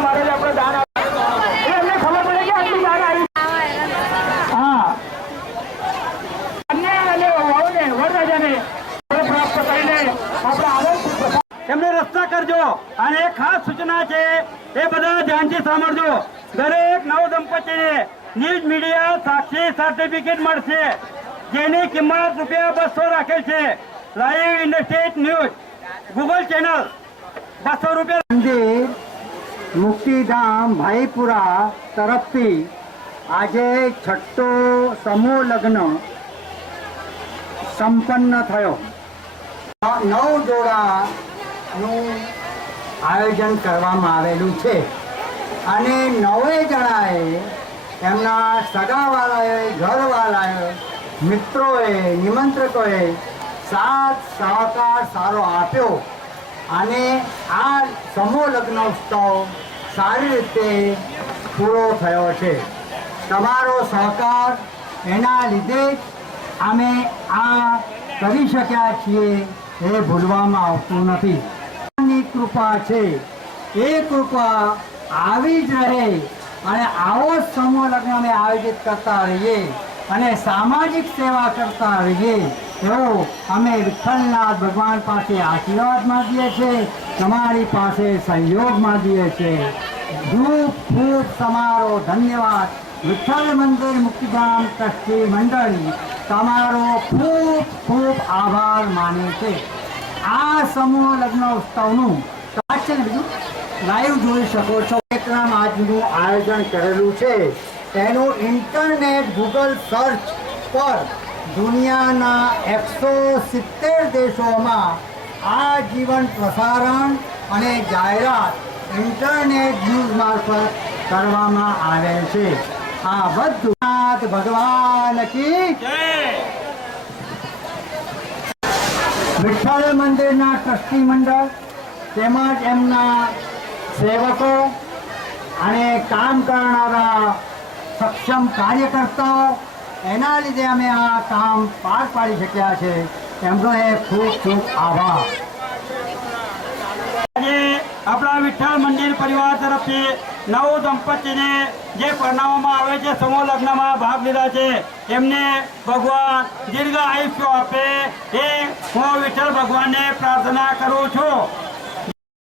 મારે જ આપણે દાન એમને ખબર પડે કે આટલી દાન આવી હા કન્યા અને વહુને વરરાજાને પ્રાપ્ત કરીને આપણે આનંદ એમને રસ્તા કરજો અને એક ખાસ સૂચના છે એ બધા ધ્યાનથી સાંભળજો દરેક નવ દંપતીને ન્યૂઝ મીડિયા સાક્ષી સર્ટિફિકેટ મળશે જેની કિંમત ₹200 રાખેલ છે લાઈવ ઇન્ડસ્ટ્રીટ ન્યૂઝ ગૂગલ ચેનલ ₹200 મંદિર મુક્તિધામ ભાઈપુરા તરફથી આજે છઠ્ઠો સમૂહ લગ્ન સંપન્ન થયો 9 જોડાનું આયોજન કરવામાં આવેલું છે અને 9 જણાએ એમના સગાવાળાએ ઘરવાળાએ મિત્રોએ નિમંત્રકોએ સાથ સહકાર સારો આપ્યો અને આ સમૂહ લગ્ન ઉત્સવ સારી રીતે પૂરો થયો છે તમારો સહકાર એના લીધે જ અમે આ કરી શક્યા છીએ એ ભૂલવામાં આવતું નથી ની કૃપા છે એ કૃપા આવી જ રહે અને આવો જ સમૂહ લગ્ન અમે આયોજિત કરતા રહીએ અને સામાજિક સેવા કરતા રહીએ એવો અમે વિઠ્ઠલનાથ ભગવાન પાસે આશીર્વાદ માંગીએ છીએ તમારી પાસે સહયોગ માંગીએ છીએ ખૂબ ખૂબ સમારોહ ધન્યવાદ વિઠ્ઠલ મંદિર મુક્તિધામ ટ્રસ્ટી મંડળી તમારો ખૂબ ખૂબ આભાર માને છે આ સમૂહ લગ્ન ઉત્સવનું છે ને બીજું લાઈવ જોઈ શકો છો કાર્યક્રમ આજનું આયોજન કરેલું છે તેનું ઇન્ટરનેટ ગૂગલ સર્ચ પર દુનિયાના 170 દેશોમાં આ જીવન પ્રસારણ અને જાહેરાત ઇન્ટરનેટ ન્યૂઝ મારફત કરવામાં આવેલ છે આ બધું ભગવાન કી વિઠ્ઠલ મંદિરના ટ્રસ્ટી મંડળ તેમજ એમના સેવકો અને કામ કરનારા સક્ષમ કાર્યકર્તાઓ એના લીધે અમે આ કામ પાર પાડી શક્યા છે એમનો ખૂબ ખૂબ આભાર આજે આપણા વિઠ્ઠલ મંદિર પરિવાર તરફથી 9 દંપતીને જે પરણાવવામાં આવે છે સમૂહ લગ્નમાં ભાગ લીધા છે એમને ભગવાન દીર્ઘ આયુષ્ય આપે એ હું વિઠ્ઠલ ભગવાનને પ્રાર્થના કરું છું